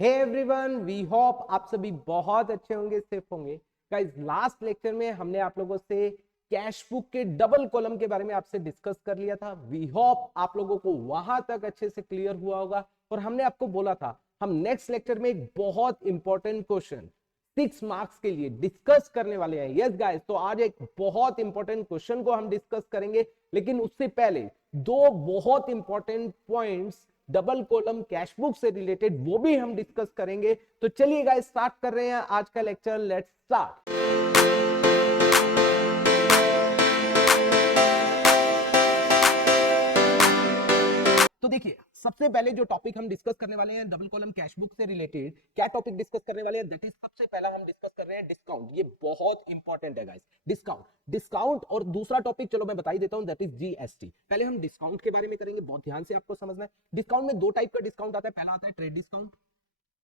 Hey everyone, we hope आप सभी बहुत अच्छे होंगे, सेफ होंगे। गाइस, लास्ट लेक्चर में हमने आप लोगों से कैश बुक के डबल कॉलम के बारे में आपसे डिस्कस कर लिया था। वी होप आप लोगों को वहां तक अच्छे से क्लियर हुआ होगा। और हमने आपको बोला था हम नेक्स्ट लेक्चर में एक बहुत इंपॉर्टेंट क्वेश्चन 6 मार्क्स के लिए डिस्कस करने वाले हैं। यस गाइस, तो आज एक बहुत इंपॉर्टेंट क्वेश्चन को हम डिस्कस करेंगे, लेकिन उससे पहले दो बहुत important points double column cash book से रिलेटेड वो भी हम डिस्कस करेंगे। तो चलिए गाइस, स्टार्ट कर रहे हैं आज का लेक्चर। Let's start. तो देखिए, सबसे पहले जो टॉपिक हम डिस्कस करने वाले हैं डबल कॉलम कैश बुक से रिलेटेड, क्या टॉपिक डिस्कस करने वाले हैं? दैट इज, सबसे पहला हम डिस्कस कर रहे हैं डिस्काउंट। ये बहुत इंपॉर्टेंट है गाइस, डिस्काउंट। और दूसरा टॉपिक चलो मैं बता ही देता हूं, दैट इज जीएसटी। पहले हम डिस्काउंट के बारे में करेंगे, बहुत ध्यान से आपको समझना है। डिस्काउंट में दो टाइप का डिस्काउंट आता है, पहला आता है ट्रेड डिस्काउंट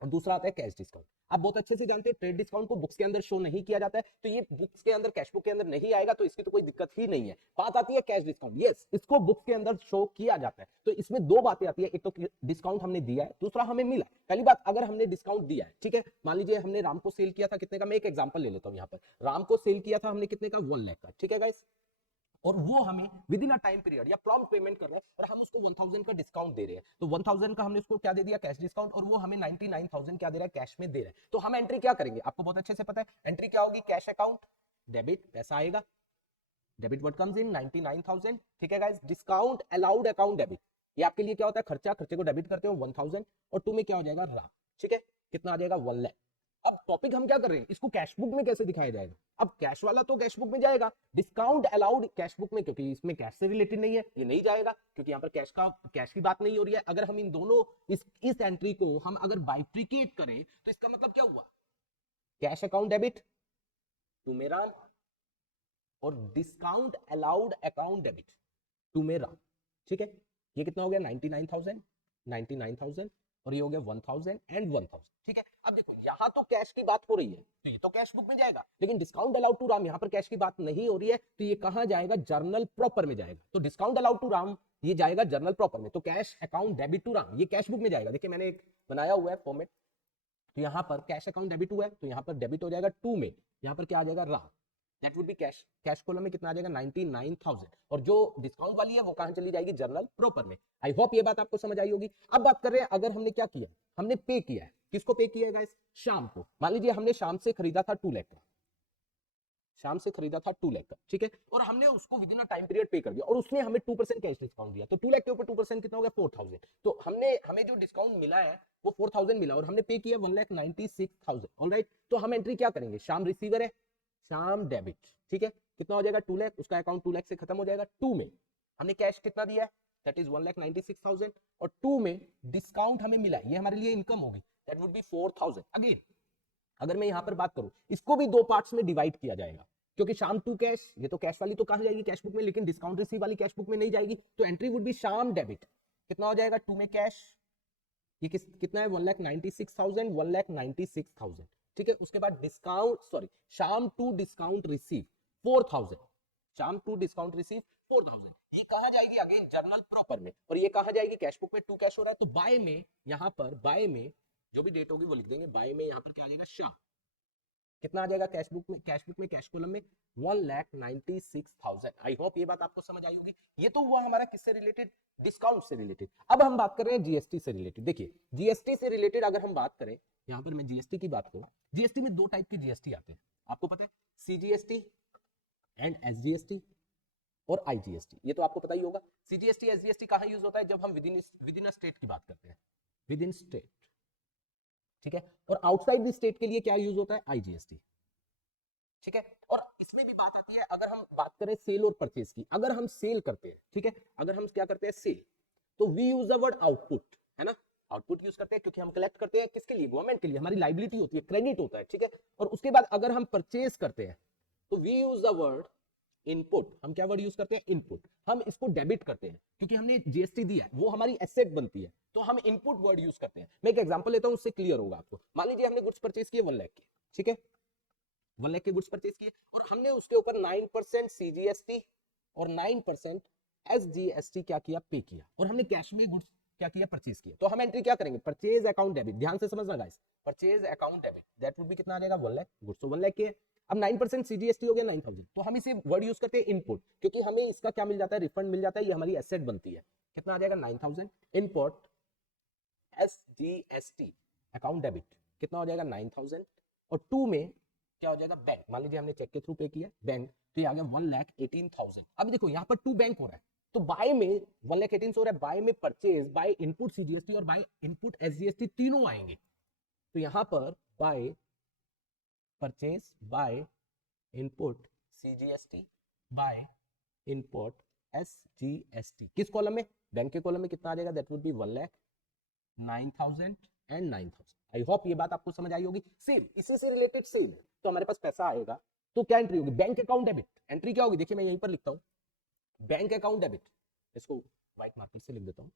और दूसरा आता है कैश डिस्काउंट। आप बहुत अच्छे से जानते हैं ट्रेड डिस्काउंट को बुक्स के अंदर शो नहीं किया जाता है, तो ये बुक्स के अंदर कैश बुक के अंदर नहीं आएगा, तो इसकी तो कोई दिक्कत ही नहीं है। बात आती है कैश डिस्काउंट। यस, इसको बुक्स के अंदर शो किया जाता है। तो इसमें दो बातें आती है, एक तो डिस्काउंट हमने दिया है, दूसरा हमें मिला। पहली बात, अगर हमने डिस्काउंट दिया है, ठीक है, मान लीजिए हमने राम को सेल किया था कितने का, मैं एक एग्जांपल ले लेता हूं। यहाँ पर राम को सेल किया था हमने कितने का, 1 लाख का, ठीक है गाइस। और वो हमें with in a time period या प्रॉम्प्ट पेमेंट कर रहे हैं, और हम उसको 1000 का डिस्काउंट दे रहे हैं। तो 1000 का हमने उसको क्या दे दिया, कैश डिस्काउंट, और वो हमें 99000 क्या दे रहा है, कैश में दे रहा है। तो हम एंट्री क्या करेंगे, आपको बहुत अच्छे से पता है एंट्री क्या होगी, कैश अकाउंट डेबिट, पैसा आएगा, डेबिट व्हाट कम्स इन 99000, ठीक है guys. Discount allowed account debit, ये आपके लिए क्या होता है, खर्चा, खर्चे को डेबिट करते हो 1000, और टू में क्या हो जाएगा, रा, ठीक है, कितना आ जाएगा, 1 लाख। अब टॉपिक हम क्या कर रहे हैं, इसको कैश बुक में कैसे दिखाया जाएगा। अब कैश वाला तो कैश बुक में जाएगा, डिस्काउंट अलाउड कैश बुक में, क्योंकि इसमें कैश से रिलेटेड नहीं है, ये नहीं जाएगा, क्योंकि यहाँ पर कैश की बात नहीं हो रही है। अगर हम इन दोनों इस एंट्री को हम अगर बाइट्रिकेट करें, तो इसका मतलब क्या हुआ, कैश अकाउंट डेबिट टू मेरा, और discount allowed account debit to मेरा, ठीक है। ये कितना हो गया, 99000 और ये हो गया 1000 एंड 1000, ठीक है। अब देखो, यहां तो कैश की बात हो रही है, तो ये तो कैश बुक में जाएगा, लेकिन डिस्काउंट अलाउड टू राम, यहां पर कैश की बात नहीं हो रही है, तो ये कहां जाएगा, जर्नल प्रॉपर में जाएगा। तो डिस्काउंट अलाउड टू राम ये जाएगा जर्नल प्रॉपर में। तो cash account debit to Ram ये कैश बुक में जाएगा। देखिए, मैंने एक बनाया हुआ है फॉर्मेट, तो यहां पर कैश अकाउंट डेबिट हुआ है, तो यहां पर डेबिट हो जाएगा टू में, यहां पर क्या आ जाएगा, Ram, that would be cash. Cash column में कितना आ जाएगा, 99000, और जो डिस्काउंट वाली है वो कहां चली जाएगी, जर्नल प्रॉपर में। आई होप ये बात आपको समझ आई होगी। अब बात कर रहे हैं, अगर हमने क्या किया, हमने पे किया है, किसको पे किया है गाइस, शाम को। मान लीजिए हमने शाम से खरीदा था 2 लाख का, शाम से खरीदा था 2 लाख का, ठीक है, और हमने उसको with in a time period पे कर दिया, और उसने हमें 2% कैश डिस्काउंट दिया, तो 2 लाख के ऊपर 2% कितना हो गया, 4000। तो हमें जो डिस्काउंट मिला है वो 4000 मिला, और हमने पे किया 1,96,000। ऑलराइट, तो हम एंट्री क्या करेंगे, शाम रिसीवर है, शाम डेबिट, ठीक है, कितना हो जाएगा, 2 लाख, उसका अकाउंट 2 लाख से खत्म हो जाएगा। टू में हमने कैश कितना दिया है, दैट इज 1,96,000, और टू में डिस्काउंट हमें मिला है, ये हमारे लिए इनकम होगी, दैट वुड बी 4000। अगेन अगर मैं यहां पर बात करूं, इसको भी दो पार्ट्स में डिवाइड किया जाएगा, क्योंकि शाम टू कैश, ये तो कैश वाली तो कहां जाएगी, कैश बुक में, लेकिन डिस्काउंट रिसीव वाली कैश बुक में नहीं जाएगी। तो एंट्री वुड बी शाम डेबिट, कितना हो जाएगा, टू में कैश, ये कितना है, 1,96,000, 1,96,000, ठीक है। उसके बाद डिस्काउंट, सॉरी, शाम टू डिस्काउंट रिसीव 4000, शाम टू डिस्काउंट रिसीव 4000, ये कहां जाएगी, अगेन जर्नल प्रॉपर में, और ये कहां जाएगी, कैश बुक में। टू कैश हो रहा है, तो बाय में, यहां पर बाय में जो भी डेट होगी वो लिख देंगे, बाय में यहां पर क्या आ जाएगा, शाम, कितना आ जाएगा, कैश बुक में कैश कॉलम में 1,96,000। आई होप ये बात आपको समझ आई होगी। ये तो हुआ हमारा किससे रिलेटेड, डिस्काउंट से रिलेटेड। अब हम बात कर रहे हैं जीएसटी से रिलेटेड। देखिए, जीएसटी से रिलेटेड अगर हम बात करें, यहां पर मैं जीएसटी की बात करूं, जीएसटी में दो टाइप के जीएसटी आते हैं, आपको पता है, सीजीएसटी एंड एसजीएसटी और आईजीएसटी, ये तो आपको पता ही होगा। सीजीएसटी एसजीएसटी कहां यूज होता है, जब हम विद इन स्टेट की बात करते हैं, विद इन स्टेट, ठीक है। और आउटसाइड द स्टेट के लिए क्या यूज होता है, आईजीएसटी, ठीक है। और इसमें भी बात आती है, अगर हम बात करें सेल और परचेज की, अगर हम सेल करते हैं, ठीक है, अगर हम क्या करते हैं, सेल, तो we use the word output, है ना, आउटपुट यूज करते हैं, क्योंकि हम कलेक्ट करते हैं किसके लिए, गवर्नमेंट के लिए, हमारी लाइबिलिटी होती है, क्रेडिट होता है, ठीक है। और उसके बाद अगर हम परचेज करते हैं, तो we use the word input, हम क्या वर्ड यूज करते हैं, इनपुट, हम इसको डेबिट करते हैं, क्योंकि हमने जीएसटी दिया है, वो हमारी एसेट बनती है, तो हम इनपुट वर्ड यूज करते हैं। मैं एक एग्जांपल लेता हूं, उससे क्लियर होगा आपको। मान लीजिए हमने गुड्स परचेज किए 1 लाख के, ठीक है, 1 लाख के गुड्स परचेज किए, और हमने उसके ऊपर 9% सीजीएसटी और 9% एसजीएसटी क्या किया, पे किया, और हमने कैश में गुड्स क्या किया, परचेज किया, तो हम एंट्री क्या करेंगे, परचेज अकाउंट डेबिट, ध्यान से समझना guys, purchase account debit, that would be कितना आ जाएगा 1 लाख, गुड्स तो 1 लाख के। अब 9% सीजीएसटी हो गया 9000, तो हम इसे वर्ड यूज करते हैं इनपुट, क्योंकि हमें इसका क्या मिल जाता है, रिफंड मिल जाता है, ये हमारी एसेट बनती है। कितना आ जाएगा 9000, इनपुट एसजीएसटी अकाउंट डेबिट कितना हो जाएगा 9000, और 2 में क्या हो जाएगा, बैंक, मान लीजिए हमने चेक के थ्रू पे किया बैंक, तो ये आ गया 1,18,000। अब देखो यहाँ पर 2 बैंक हो रहा है, तो बाय में 1,18,000 हो रहा है, बाय में परचेज, बाय इनपुट सीजीएसटी और बाय इनपुट एसजीएसटी तीनों आएंगे। तो यहाँ पर by purchase, by input CGST, by input SGST, किस कॉलम में, बैंक के कॉलम में कितना आ जाएगा, that would B 1,09,000 and 9,000। I hope ये बात आपको समझ आई होगी। सेल, इसी से रिलेटेड सेल, तो हमारे पास पैसा आएगा, तो क्या एंट्री होगी, बैंक अकाउंट डेबिट, एंट्री क्या होगी, देखिए मैं यहीं पर लिखता हूं, बैंक अकाउंट डेबिट, इसको व्हाइट मार्कर से लिख देता हूं,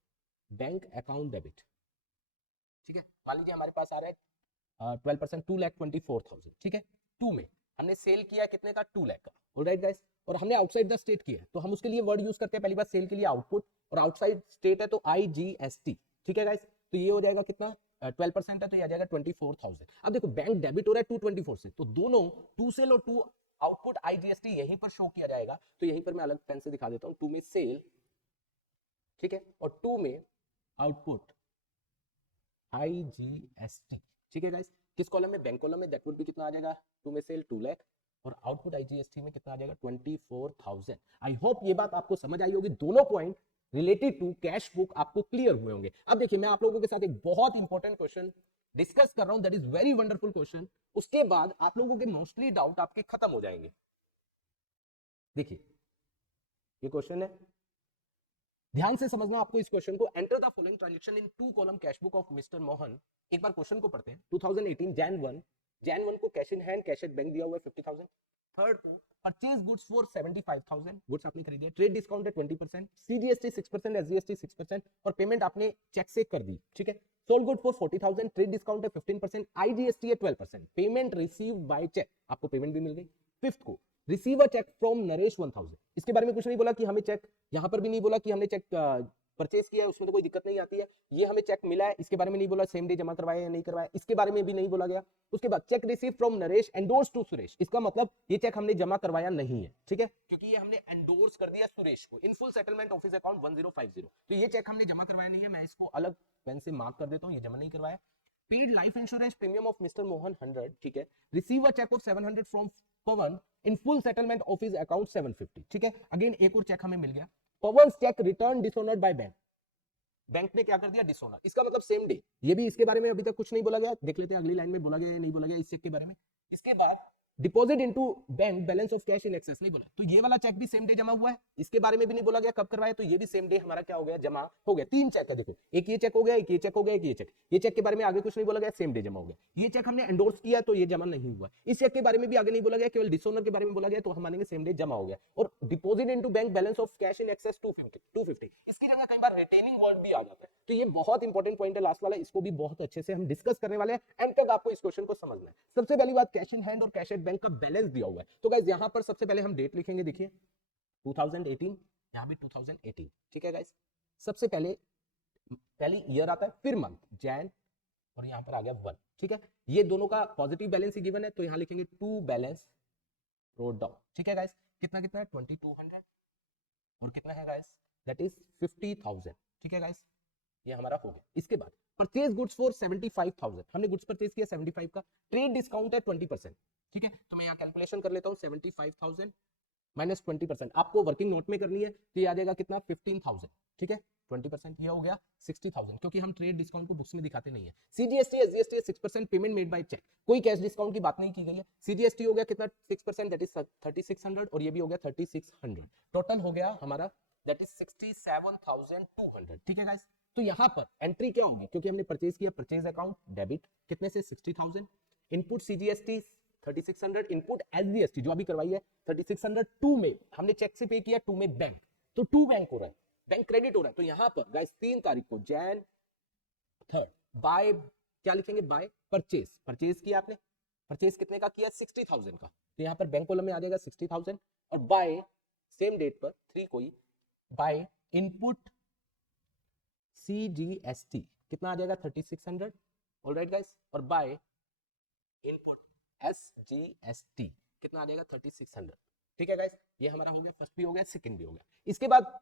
बैंक अकाउंट डेबिट, ठीक है। मान लीजिए हमारे पास आ रहा है 12%, 2,24,000, ठीक है। 2 में हमने सेल किया कितने का, 2 लाख का, ऑलराइट गाइस, और हमने आउटसाइड द स्टेट किया, तो हम उसके लिए वर्ड यूज करते हैं पहली बार सेल के लिए आउटपुट, और आउटसाइड स्टेट है तो आईजीएसटी, ठीक है गाइस। तो ये हो जाएगा कितना, 12% है तो ये आ जाएगा 24,000। अब देखो बैंक डेबिट हो रहा है 224 से, तो दोनों 2 सेल और 2 आउटपुट आईजीएसटी यहीं पर शो किया जाएगा, तो यहीं पर मैं अलग पेन से दिखा देता हूं, 2 में सेल, ठीक है, और 2 में आउटपुट आईजीएसटी, ठीक है गाइस। किस कॉलम में, बैंक कॉलम में, दैट वुड बी कितना आ जाएगा, 2 में सेल 2 लाख, और आउटपुट आईजीएसटी में कितना आ जाएगा 24,000। आई होप ये बात आपको समझ आई होगी, दोनों point related to cash book आपको क्लियर हुए होंगे। अब देखिए मैं आप लोगों के साथ एक बहुत इंपॉर्टेंट क्वेश्चन डिस्कस कर रहा हूं, that is very wonderful question, उसके बाद आप लोगों के मोस्टली डाउट आपके खत्म हो जाएंगे। देखिए ये क्वेश्चन है, ध्यान से समझना आपको इस क्वेश्चन को, enter the following transaction in 2 column cash book of mister Mohan. एक बार क्वेश्चन को पढ़ते हैं, 2018 जैन 1 को cash in hand cash at bank दिया हुआ है 50,000। थर्ड को परचेज गुड्स फॉर 75,000, गुड्स आपने खरीदे, ट्रेड डिस्काउंट है 20%, सीजीएसटी 6%, एसजीएसटी 6%, और पेमेंट आपने चेक से कर दी, ठीक है। Sold good for 40,000, trade discount है 15%, आईजीएसटी है 12%, पेमेंट रिसीव्ड बाय चेक, आपको पेमेंट भी मिल गई। फिफ्थ को receive a cheque from Naresh 1000, इसके बारे में कुछ नहीं बोला कि हमें चेक, यहां पर भी नहीं बोला कि हमने चेक परचेज किया है, उसमें तो कोई दिक्कत नहीं आती है, ये हमें चेक मिला है, इसके बारे में नहीं बोला, सेम डे जमा करवाया या नहीं करवाया, इसके बारे में भी नहीं बोला गया। उसके बाद cheque receive from Naresh endorse to Suresh, इसका मतलब ये चेक हमने जमा करवाया नहीं है, ठीक है, क्योंकि ये हमने एंडोर्स कर दिया सुरेश को इन फुल सेटलमेंट ऑफिस अकाउंट 1050, तो ये चेक हमने जमा करवाया नहीं है, मैं इसको अलग पेन से मार्क कर देता हूं, ये जमा नहीं करवाया। Paid life insurance premium of mister Mohan 100, ठीक है। Receive a cheque of 700 from Pawan in full settlement of his account 750, ठीक है। अगेन एक और चेक हमें मिल गया, Pawan cheque return dishonoured by bank, bank ने क्या कर दिया, डिसऑनर, इसका मतलब सेम डे, ये भी इसके बारे में अभी तक कुछ नहीं बोला गया, देख लेते हैं अगली लाइन में बोला गया या नहीं बोला गया इस चेक के बारे में। इसके बाद deposit into bank balance of cash in excess, नहीं बोला, तो ये वाला चेक भी सेम डे जमा हुआ है, इसके बारे में भी नहीं बोला गया कब करवाया, तो ये भी सेम डे हमारा क्या हो गया, जमा हो गया। 3 चेक है, देखो एक ये चेक हो गया, एक ये चेक हो गया, एक ये चेक, ये चेक के बारे में आगे कुछ नहीं बोला गया, सेम डे जमा हो गया। ये चेक हमने एंडोर्स किया तो ये जमा नहीं हुआ, इस चेक के बारे में भी आगे नहीं बोला गया, केवल डिसऑनर के बारे में बोला गया, तो हम मानेंगे सेम डे जमा हो गया। और deposit into bank balance of cash in excess 250, इसकी जगह कई बार रिटेनिंग वर्ड भी आ जाता है, तो ये बहुत इंपॉर्टेंट पॉइंट है लास्ट वाला, इसको भी बहुत अच्छे से हम डिस्कस करने वाले हैं, एंड तक आपको इस क्वेश्चन को समझना है। सबसे पहली बात, कैश इन हैंड और कैश एट बैंक का बैलेंस दिया हुआ है, तो गाइस यहां पर सबसे पहले हम डेट लिखेंगे, देखिए 2018, यहां भी 2018, ठीक है गाइस। सबसे पहले पहली ईयर आता है, फिर मंथ जैन, और यहां पर आ गया 1, ठीक है। ये दोनों का पॉजिटिव बैलेंस ही गिवन है, तो यहां लिखेंगे टू बैलेंस रोड डाउन, ठीक है गाइस। कितना कितना है 2200, और कितना है गाइस, दैट इज 50,000, ठीक है गाइस, ये हमारा हो गया। इसके बाद परचेज गुड्स फॉर 75,000, हमने गुड्स परचेज किया 75 का, ट्रेड डिस्काउंट है 20%, ठीक है। तो मैं यहाँ कैलकुलेशन कर लेता हूँ, 75,000 माइनस 20%, आपको वर्किंग नोट में करनी है, तो ये आ जाएगा कितना 15,000, ठीक है। 20% ये हो गया 60,000, क्योंकि हम ट्रेड डिस्काउंट को बुक्स में दिखाते नहीं है। CGST SGST 6% payment made by cheque, कोई कैश डिस्काउंट की बात नहीं की गई है। सीजीएसटी हो गया कितना 6%, दैट इज 3600, और ये भी हो गया 3600, टोटल हो गया हमारा दैट इज 67,200, ठीक है गाइस। तो यहां पर एंट्री क्या होगी, क्योंकि हमने परचेज किया, परचेज अकाउंट डेबिट कितने से 60,000, इनपुट सीजीएसटी 3600, इनपुट एसजीएसटी जो अभी करवाई है 3600, 2 में हमने चेक से पे किया, 2 में बैंक, तो 2 बैंक हो रहा है, बैंक क्रेडिट हो रहा है। तो यहां पर गाइस 3 तारीख को जैन 3 बाय क्या लिखेंगे, बाय परचेज, परचेज किया आपने, परचेज कितने का किया 60,000 का, तो यहां पर बैंक कॉलम में आ जाएगा 60,000, और बाय सेम डेट पर 3 को ही बाय इनपुट CGST कितना आ जाएगा 3600, ऑलराइट गाइस, और बाय इनपुट SGST कितना आ जाएगा 3600। ठीक है गाइस, ये हमारा हो गया, फर्स्ट भी हो गया, सेकंड भी हो गया। इसके बाद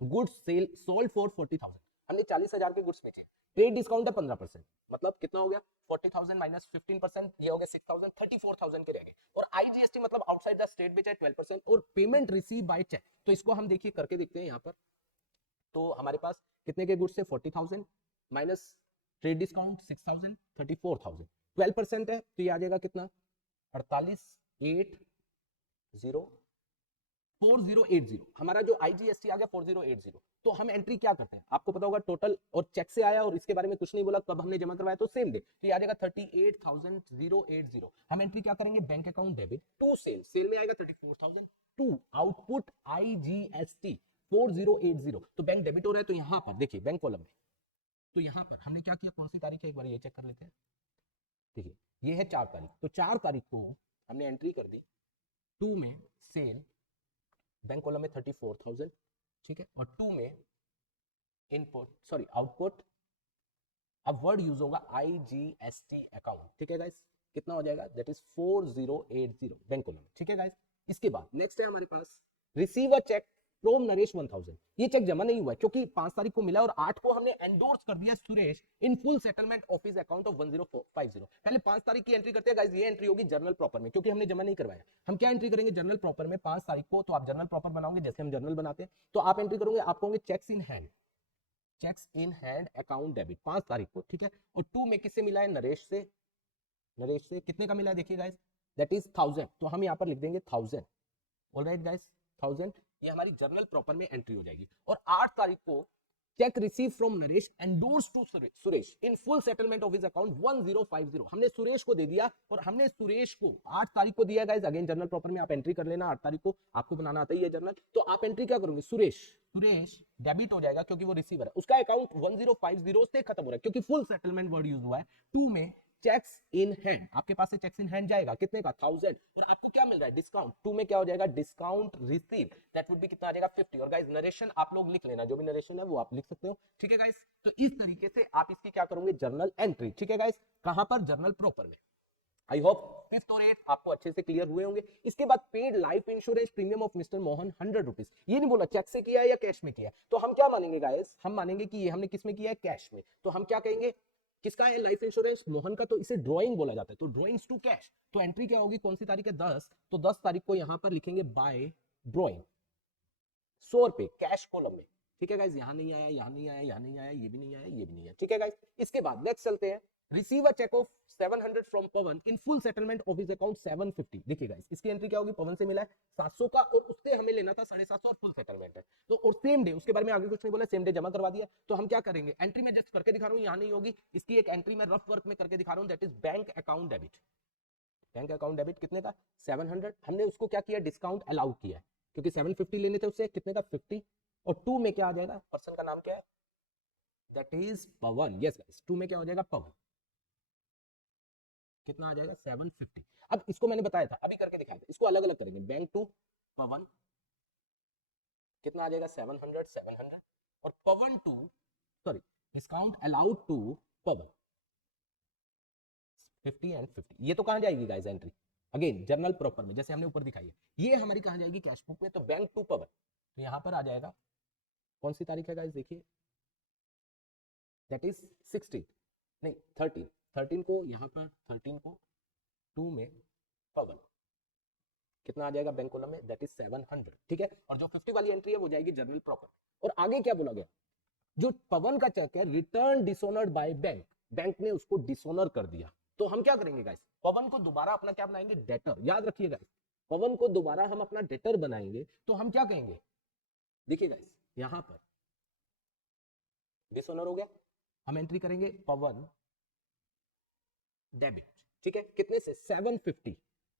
गुड्स सेल सोल्ड फॉर 40,000, हमने 40,000 के गुड्स बेचे, ट्रेड डिस्काउंट है 15%, मतलब कितना हो गया 40,000 माइनस 15%, ये हो गया 6,000, 34,000 के रह गए। और IGST मतलब आउटसाइड द स्टेट बेचा है 12%, और पेमेंट रिसीव बाय चेक, तो इसको हम देखिए करके देखते हैं यहाँ पर। तो हमारे पास कितने के गुड्स है 40,000 माइनस ट्रेड डिस्काउंट 6,000, 34,000, 12% है, तो ये आ जाएगा कितना 4080, हमारा जो IGST आ गया 4080। तो हम एंट्री क्या करते हैं, आपको पता होगा, टोटल और चेक से आया और इसके बारे में कुछ नहीं बोला, कब हमने जमा करवाया, तो सेम डे, तो ये आ जाएगा 38,080। हम एंट्री क्या करेंगे, bank account debit to sale, sale में आएगा 34,000 टू आउटपुट IGST 4080, तो बैंक डेबिट हो रहा है। तो यहाँ पर देखिए बैंक कॉलम में, तो यहाँ पर हमने क्या किया, कौन सी तारीख है एक बार ये चेक कर लेते हैं। देखिए ये है 4 तारीख, तो 4 तारीख को हमने एंट्री कर दी टू में सेल, बैंक कॉलम में 34,000, ठीक है, और टू में इनपुट सॉरी आउटपुट, अब वर्ड यूज होगा IGST अकाउंट, ठीक है गाइस, कितना हो जाएगा दैट इज 4080 बैंक कॉलम, ठीक है गाइस। इसके बाद नेक्स्ट है हमारे पास receive a cheque from Naresh 1000, ये चेक जमा नहीं हुआ है क्योंकि 5 तारीख को मिला और 8 को हमने एंडोर्स कर दिया Suresh in full settlement of his account of 1050। पहले 5 तारीख की एंट्री करते हैं गाइस, ये एंट्री होगी जर्नल प्रॉपर में क्योंकि हमने जमा नहीं करवाया। हम क्या एंट्री करेंगे जर्नल प्रॉपर में 5 तारीख को, तो आप जर्नल प्रॉपर बनाओगे जैसे हम जर्नल बनाते हैं, तो आप एंट्री करोगे, आपको होंगे checks in hand, checks in hand account debit 5 तारीख को, ठीक है। और 2 में किससे मिला है, नरेश से, नरेश से कितने का मिला है देखिए गाइस, दैट इज 1000, तो हम यहाँ पर लिख देंगे 1000, ऑलराइट गाइस 1000, ये हमारी जर्नल प्रॉपर में एंट्री हो जाएगी। और 8 तारीख को cheque receive from Naresh endorse to Suresh in full settlement of his account 1050, हमने सुरेश को दे दिया और हमने सुरेश को 8 तारीख को दिया गाइस, अगेन जर्नल प्रॉपर में आप एंट्री कर लेना, 8 तारीख को आपको बनाना आता ही है जर्नल, तो आप एंट्री क्या करोगे, सुरेश डेबिट हो जाएगा क्योंकि वो रिसीवर है, उसका अकाउंट 1050 से खत्म हो रहा है क्योंकि फुल सेटलमेंट वर्ड यूज हुआ है। 2 में चेक्स इन हैंड, आपके पास से चेक्स इन हैंड जाएगा कितने का 1000, और आपको क्या मिल रहा है डिस्काउंट, 2 में क्या हो जाएगा discount receive, that would be कितना आ जाएगा 50। और गाइस नरेशन आप लोग लिख लेना, जो भी नरेशन है वो आप लिख सकते हो, ठीक है गाइस। तो इस तरीके से आप इसकी क्या करोगे जर्नल एंट्री, ठीक है गाइस, कहां पर जर्नल प्रॉपर में। आई होप 5th और 8th आपको अच्छे से क्लियर हुए होंगे। इसके बाद paid life insurance premium of mister Mohan 100 rupees, ये नहीं बोला चेक से किया है या कैश में किया है, तो हम क्या मानेंगे गाइस, हम मानेंगे कि ये हमने किस में किया है, कैश में, तो हम क्या कहेंगे किसका है लाइफ इंश्योरेंस, मोहन का, तो इसे ड्रॉइंग बोला जाता है, तो ड्रॉइंग्स टू कैश, तो एंट्री क्या होगी, कौन सी तारीख है 10, तो 10 तारीख को यहां पर लिखेंगे बाय ड्रॉइंग 100 रुपए कैश कॉलम में, ठीक है गाइस, यहां नहीं आया, यहां नहीं आया, यहां नहीं आया, ये भी नहीं आया, ये भी नहीं आया, ठीक है गाइस। इसके बाद नेक्स्ट चलते हैं, receive a cheque of 700 from Pawan in full settlement of his account 750, देखिए गाइस इसकी एंट्री क्या होगी, पवन से मिला है 700 का और उससे हमें लेना था 750 और फुल सेटलमेंट है, तो और सेम डे, उसके बारे में आगे कुछ नहीं बोला, सेम डे जमा करवा दिया। तो हम क्या करेंगे, एंट्री में जस्ट करके दिखा रहा हूं, यहां नहीं होगी, इसकी एक एंट्री में रफ वर्क में करके दिखा रहा हूं, that is bank account debit, bank account debit कितने का 700, हमने उसको क्या किया डिस्काउंट अलाउ किया है क्योंकि 750 लेने थे उससे, कितने का 50, और 2 में क्या आ जाएगा, पर्सन का नाम क्या है, that is Pawan, yes guys 2 में क्या हो जाएगा पवन, कितना आ जाएगा 750। अब इसको मैंने बताया था, अभी करके दिखाया था, इसको अलग अलग करेंगे, बैंक टू पवन कितना आ जाएगा 700 700, और Pawan to sorry discount allowed to Pawan 50 and 50, ये तो कहां जाएगी guys entry, again journal proper में जैसे हमने ऊपर दिखाई है, ये हमारी कहां जाएगी कैश बुक में, तो बैंक टू पवन, तो यहां पर आ जाएगा कौन सी तारीख है गाइस देखिए, दैट इज 16 नहीं 13 को यहां पर 13 को 2 में पवन कितना आ जाएगा बैंक कॉलम में, दैट इज 700, ठीक है। और जो 50 वाली एंट्री है वो जाएगी जर्नल प्रॉपर। और आगे क्या बोला गया, जो पवन का चेक है return dishonoured by bank, bank ने उसको डिसऑनर कर दिया, तो हम क्या करेंगे गाइस, पवन को दोबारा अपना क्या बनाएंगे डेटर, याद रखिए गाइस, पवन को दोबारा हम अपना डेटर बनाएंगे, तो हम क्या कहेंगे, देखिए गाइस यहां पर डिसऑनर हो गया, हम एंट्री करेंगे पवन डेबिट, ठीक है, कितने से 750,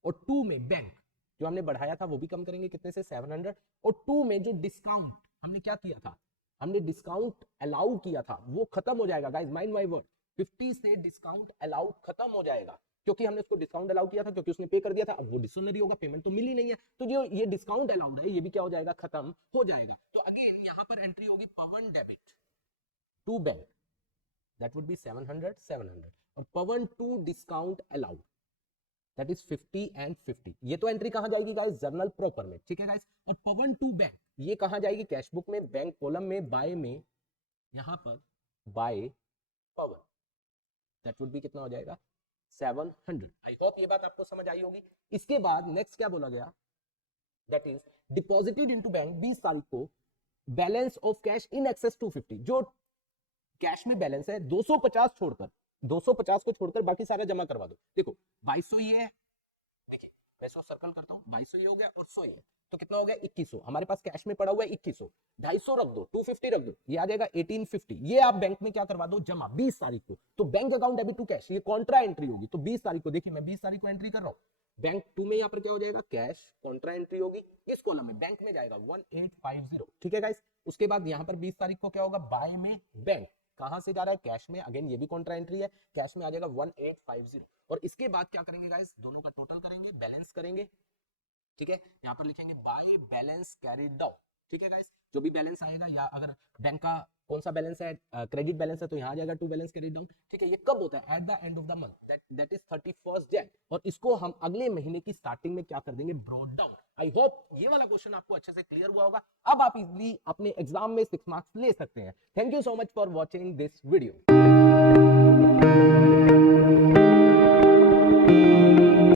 और 2 में बैंक जो हमने बढ़ाया था वो भी कम करेंगे कितने से 700, और 2 में जो डिस्काउंट हमने क्या किया था, हमने डिस्काउंट अलाउ किया था वो खत्म हो जाएगा गाइस, माइंड माय वर्ड, 50 से डिस्काउंट अलाउ खत्म हो जाएगा क्योंकि हमने उसको डिस्काउंट अलाउ किया था क्योंकि उसने पे कर दिया था, अब वो डिसऑनरी होगा, पेमेंट तो मिली नहीं है, तो जो ये डिस्काउंट अलाउड है ये भी क्या हो जाएगा खत्म हो जाएगा। तो अगेन यहां पर एंट्री होगी Pawan debit, to bank, that would be 700 700, और Pawan to discount allowed, that is 50 and 50। ये तो एंट्री कहां जाएगी गाइस, जर्नल प्रॉपर में, ठीक है गाइस। और पवन टू बैंक ये कहां जाएगी, कैश बुक में, बैंक कॉलम में, बाय में, यहां पर by Pawan, that would be कितना हो जाएगा 700। आई होप ये बात आपको समझ आई होगी। इसके बाद नेक्स्ट क्या बोला गया, that is deposited into bank 20 तारीख को, balance of cash in excess 250, जो कैश में बैलेंस है 250 छोड़कर, 250 को छोड़कर बाकी सारा जमा करवा दो। देखो 2200 ये है, देखिए मैं इसको सर्कल करता हूं, 2200 ये हो गया और 100 ये, तो कितना हो गया 2100, हमारे पास कैश में पड़ा हुआ है 2100, 250 रख दो, 250 रख दो, ये आ जाएगा 1850। ये आप बैंक में क्या करवा दो, जमा 20 तारीख को। तो bank account debit to cash, ये कॉन्ट्रा एंट्री होगी। तो 20 तारीख को, देखिए मैं 20 तारीख को एंट्री कर रहा हूं, बैंक टू में यहाँ पर क्या हो जाएगा, कैश कॉन्ट्रा एंट्री होगी, इस कॉलम में बैंक में जाएगा 1850, ठीक है गाइस। उसके बाद यहाँ पर 20 तारीख को क्या होगा, बाय में बैंक, कहां से जा रहा है, कैश में, अगेन ये भी कॉन्ट्रा एंट्री है, कैश में आ जाएगा 1850। और इसके बाद क्या करेंगे गाइस, दोनों का टोटल करेंगे, बैलेंस करेंगे, ठीक है। यहाँ पर लिखेंगे बाय बैलेंस कैरीड डाउन, ठीक है गाइस। जो भी बैलेंस आएगा, या अगर बैंक का कौन सा बैलेंस है, क्रेडिट बैलेंस है, तो यहाँ आ जाएगा टू बैलेंस कैरीड डाउन, ठीक है। ये कब होता है, at the end of the month, that is 31 Jain, और इसको हम अगले महीने की स्टार्टिंग में क्या कर देंगे, ब्रॉट डाउन। आई होप ये वाला क्वेश्चन आपको अच्छे से क्लियर हुआ होगा। अब आप इजीली अपने एग्जाम में 6 मार्क्स ले सकते हैं। Thank you so much for watching this video.